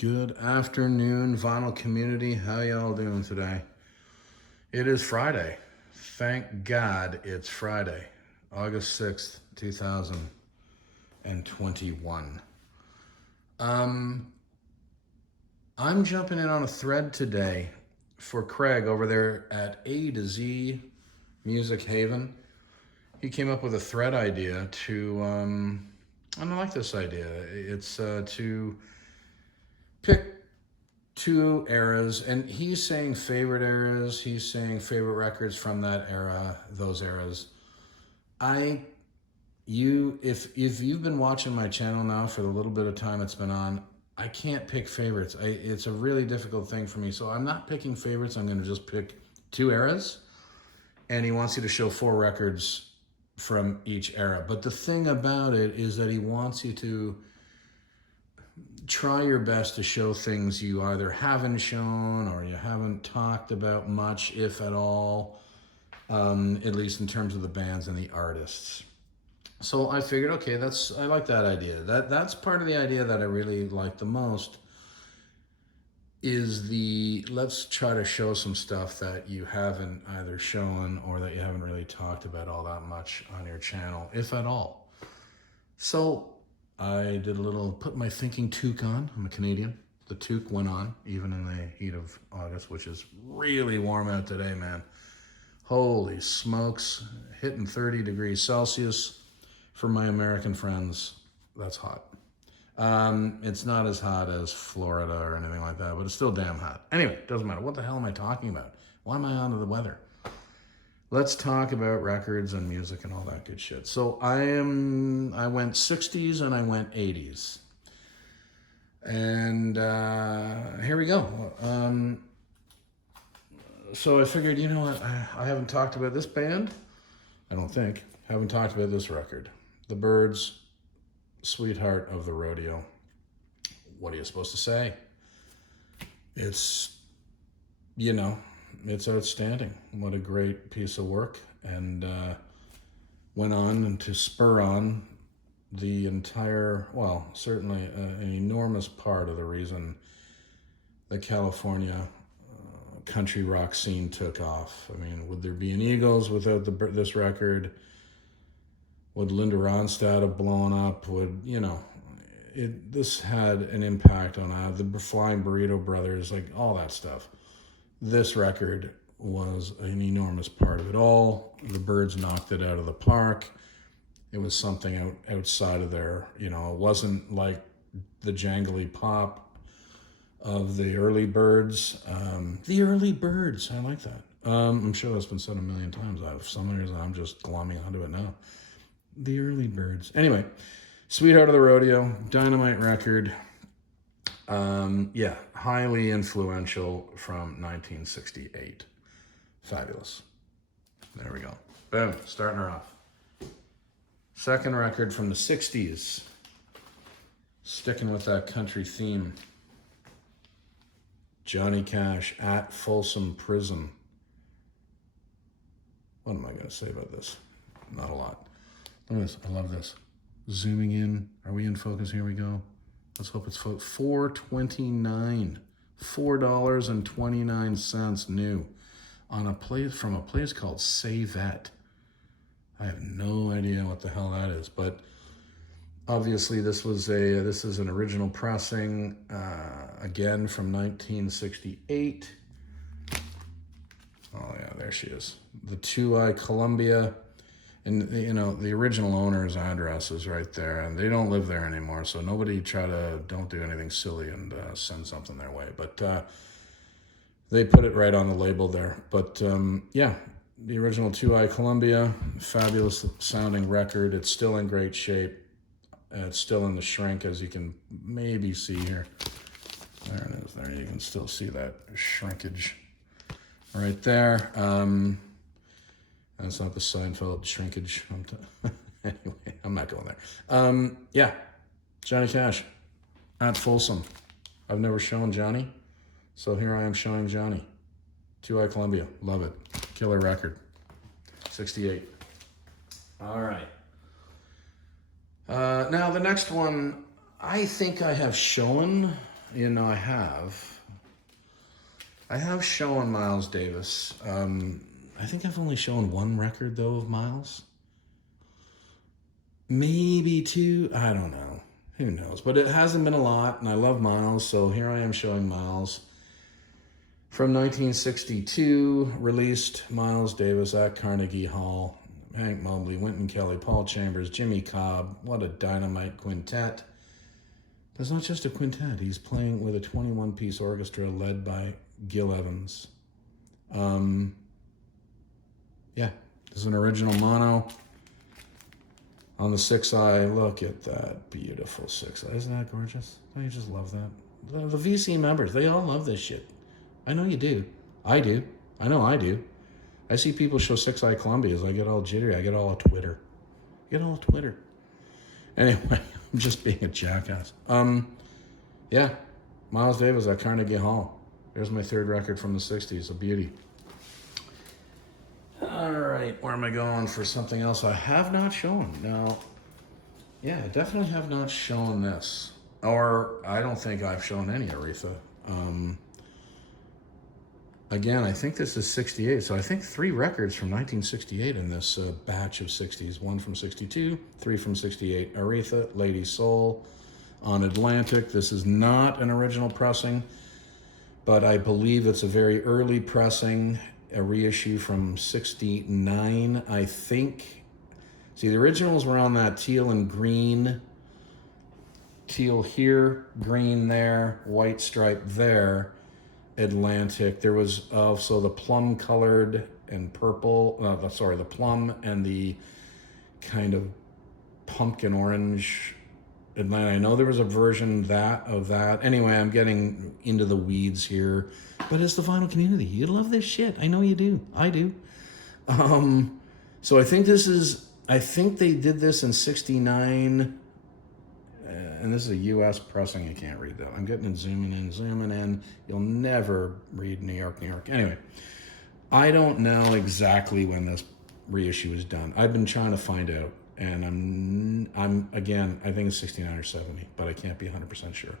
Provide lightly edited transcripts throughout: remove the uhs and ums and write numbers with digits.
Good afternoon, vinyl community. How y'all doing today? It is Friday. Thank God it's Friday, August 6th, 2021. I'm jumping in on a thread today for Craig over there at A to Z Music Haven. He came up with a thread idea to, I don't like this idea. It's to pick two eras, and he's saying favorite eras, he's saying favorite records from that era, those eras. If you've been watching my channel now for the little bit of time it's been on, I can't pick favorites. It's a really difficult thing for me, so I'm not picking favorites. I'm going to just pick two eras, and he wants you to show four records from each era. But the thing about it is that he wants you to try your best to show things you either haven't shown or you haven't talked about much, if at all, at least in terms of the bands and the artists. So I figured, okay, I like that idea. That's part of the idea that I really like the most, is let's try to show some stuff that you haven't either shown or that you haven't really talked about all that much on your channel, if at all. So I did put my thinking toque on. I'm a Canadian. The toque went on, even in the heat of August, which is really warm out today, man. Holy smokes, hitting 30 degrees Celsius. For my American friends, that's hot. It's not as hot as Florida or anything like that, but it's still damn hot. Anyway, doesn't matter. What the hell am I talking about? Why am I on to the weather? Let's talk about records and music and all that good shit. So I went 60s and I went 80s. And here we go. So I figured, you know what? I haven't talked about this band. I don't think. I haven't talked about this record. The Byrds, Sweetheart of the Rodeo. What are you supposed to say? It's outstanding. What a great piece of work. And went on to spur on the entire, well, certainly an enormous part of the reason the California country rock scene took off. I mean, would there be an Eagles without this record? Would Linda Ronstadt have blown up? This had an impact on the Flying Burrito Brothers, like all that stuff. This record was an enormous part of it all. The Byrds knocked it out of the park. It was something outside of their, it wasn't like the jangly pop of the early Byrds. The early Byrds, I like that. I'm sure that's been said a million times. For some reason, I'm just glomming onto it now. The early Byrds. Anyway, Sweetheart of the Rodeo, dynamite record. Highly influential from 1968. Fabulous. There we go. Boom, starting her off. Second record from the 60s. Sticking with that country theme. Johnny Cash at Folsom Prison. What am I going to say about this? Not a lot. Look at this. I love this. Zooming in. Are we in focus? Here we go. Let's hope it's $4.29. $4.29 new on from a place called Savette. I have no idea what the hell that is, but obviously this is an original pressing, again from 1968. Oh yeah, there she is. The 2i Columbia. And, the original owner's address is right there, and they don't live there anymore, so don't do anything silly and send something their way. But they put it right on the label there. But, the original 2i Columbia, fabulous sounding record. It's still in great shape. It's still in the shrink, as you can maybe see here. There it is. There you can still see that shrinkage right there. That's not the Seinfeld shrinkage. Anyway, I'm not going there. Johnny Cash at Folsom. I've never shown Johnny, so here I am showing Johnny. 2i Columbia. Love it. Killer record. 68. All right. Now, the next one, I think I have shown I have shown Miles Davis. I think I've only shown one record, though, of Miles. Maybe two. I don't know. Who knows? But it hasn't been a lot, and I love Miles, so here I am showing Miles. From 1962, released Miles Davis at Carnegie Hall. Hank Mobley, Wynton Kelly, Paul Chambers, Jimmy Cobb. What a dynamite quintet. But it's not just a quintet. He's playing with a 21-piece orchestra led by Gil Evans. Yeah, this is an original mono on the 6i. Look at that beautiful 6i. Isn't that gorgeous? Don't you just love that? The VC members, they all love this shit. I know you do. I do. I know I do. I see people show 6i Columbias. I get all jittery. I get all a Twitter. Anyway, I'm just being a jackass. Yeah, Miles Davis at Carnegie Hall. There's my third record from the 60s, a beauty. All right, where am I going for something else I have not shown? Now, yeah, I definitely have not shown this. Or I don't think I've shown any Aretha. Again, I think this is 68, so I think 3 records from 1968 in this batch of 60s. 1 from 62, 3 from 68. Aretha, Lady Soul, on Atlantic. This is not an original pressing, but I believe it's a very early pressing, a reissue from 69, I think. See, the originals were on that teal and green. Teal here, green there, white stripe there. Atlantic. There was also the plum colored and purple, the plum and the kind of pumpkin orange Atlantic. I know there was a version of that. Anyway, I'm getting into the weeds here, but it's the vinyl community. You love this shit. I know you do. I do. So I think they did this in 69. And this is a U.S. pressing. I can't read that. I'm getting it zooming in. You'll never read New York. Anyway, I don't know exactly when this reissue is done. I've been trying to find out, and I think it's 69 or 70, but I can't be 100% sure.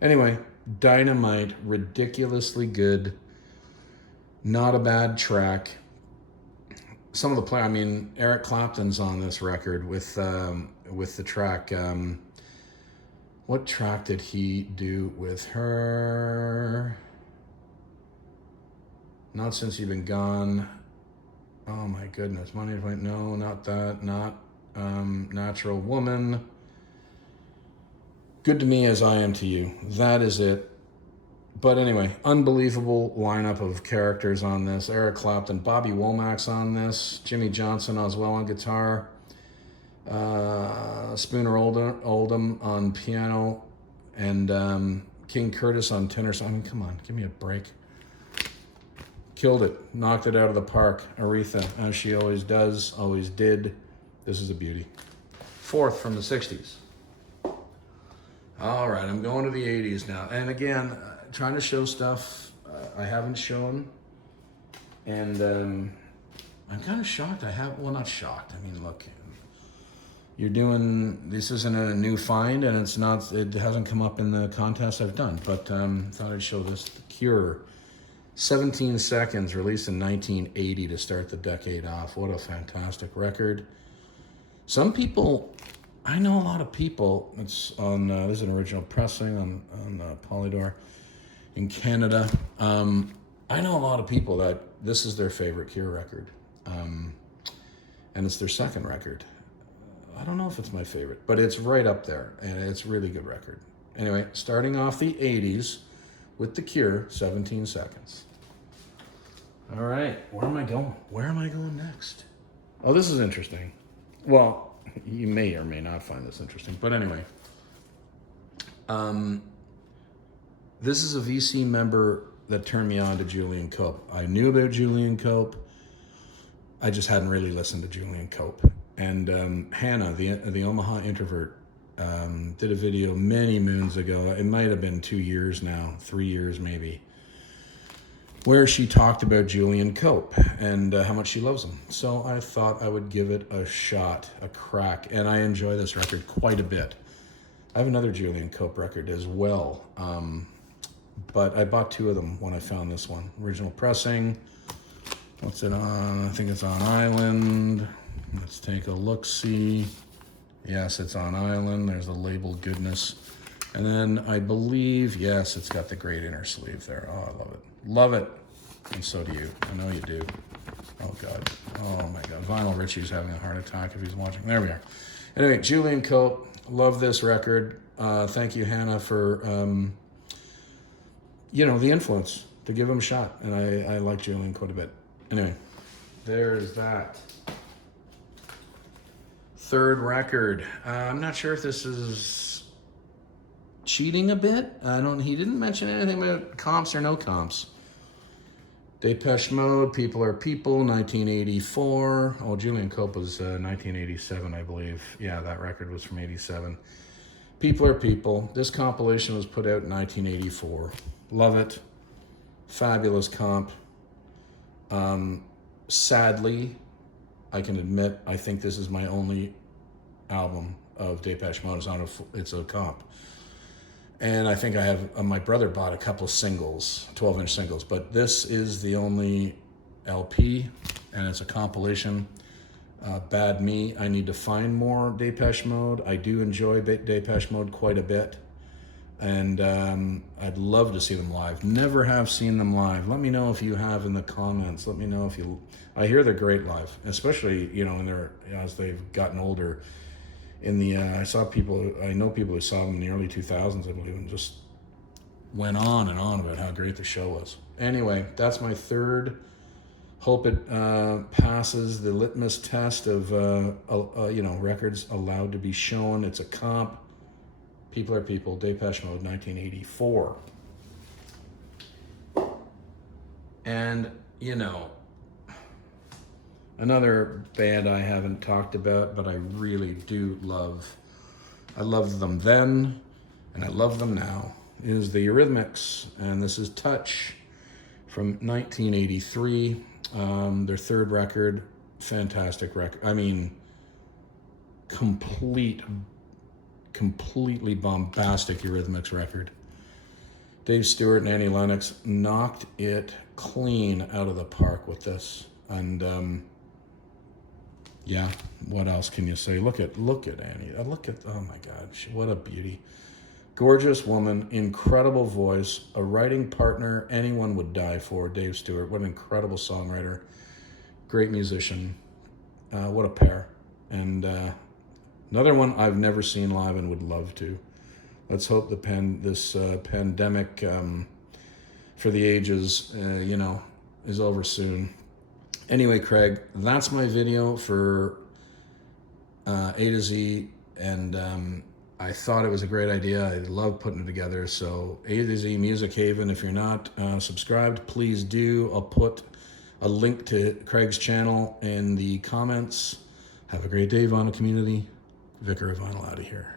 Anyway, dynamite, ridiculously good, not a bad track. Some of the Eric Clapton's on this record with the track. What track did he do with her? Not Since You've Been Gone. Oh my goodness. Money to Fight. No, not that. Not Natural Woman. Good to Me As I Am to You. That is it. But anyway, unbelievable lineup of characters on this. Eric Clapton, Bobby Womack's on this. Jimmy Johnson as well on guitar. Spooner Oldham on piano, and King Curtis on tenor. I mean, come on, give me a break. Killed it, knocked it out of the park. Aretha, as she always does, always did. This is a beauty. 4th from the 60s. All right, I'm going to the 80s now. And again, trying to show stuff I haven't shown. And I'm kind of shocked. Not shocked. I mean, look. This isn't a new find, and it hasn't come up in the contest I've done, but thought I'd show this. The Cure, 17 Seconds, released in 1980 to start the decade off. What a fantastic record. I know a lot of people, it's on, this is an original pressing on Polydor in Canada. I know a lot of people that this is their favorite Cure record, and it's their second record. I don't know if it's my favorite, but it's right up there, and it's a really good record. Anyway, starting off the 80s with The Cure, 17 Seconds. All right, where am I going next? Oh, this is interesting. Well, you may or may not find this interesting, but anyway. This is a VC member that turned me on to Julian Cope. I knew about Julian Cope. I just hadn't really listened to Julian Cope. And Hannah, the Omaha introvert, did a video many moons ago. It might have been 2 years now, 3 years maybe, where she talked about Julian Cope and how much she loves him. So I thought I would give it a shot, a crack, and I enjoy this record quite a bit. I have another Julian Cope record as well, but I bought 2 of them when I found this one. Original pressing. What's it on? I think it's on Island. Let's take a look-see. Yes, it's on Island. There's the label goodness. And then I believe, yes, it's got the great inner sleeve there. Oh, I love it. Love it. And so do you. I know you do. Oh, God. Oh, my God. Vinyl Richie's having a heart attack if he's watching. There we are. Anyway, Julian Cope. Love this record. Thank you, Hannah, for, the influence to give him a shot. And I like Julian quite a bit. Anyway, there's that. Third record. I'm not sure if this is cheating a bit. He didn't mention anything about comps or no comps. Depeche Mode, People Are People, 1984. Oh, Julian Cope was 1987, I believe. Yeah, that record was from 87. People Are People. This compilation was put out in 1984. Love it. Fabulous comp. Sadly, I can admit, I think this is my only album of Depeche Mode. It's a comp. And I think I have, my brother bought a couple singles, 12-inch singles, but this is the only LP, and it's a compilation. Bad Me, I need to find more Depeche Mode. I do enjoy Depeche Mode quite a bit, and I'd love to see them live. Never have seen them live. Let me know if you have in the comments. Let me know if you... I hear they're great live, especially, as they've gotten older. I know people who saw them in the early 2000s, I believe, and just went on and on about how great the show was. Anyway, that's my third. Hope it passes the litmus test of, records allowed to be shown. It's a comp. People Are People, Depeche Mode, 1984. And, another band I haven't talked about, but I really do love. I loved them then, and I love them now, is the Eurythmics. And this is Touch from 1983. Their third record, fantastic record. I mean, completely bombastic Eurythmics record. Dave Stewart and Annie Lennox knocked it clean out of the park with this. And yeah, what else can you say? Look at Annie. Oh my God, what a beauty. Gorgeous woman, incredible voice, a writing partner anyone would die for, Dave Stewart. What an incredible songwriter, great musician. What a pair. And another one I've never seen live and would love to. Let's hope this pandemic for the ages, is over soon. Anyway, Craig, that's my video for A to Z, and I thought it was a great idea. I love putting it together. So A to Z Music Haven, if you're not subscribed, please do. I'll put a link to Craig's channel in the comments. Have a great day, vinyl community. Vicar of Vinyl out of here.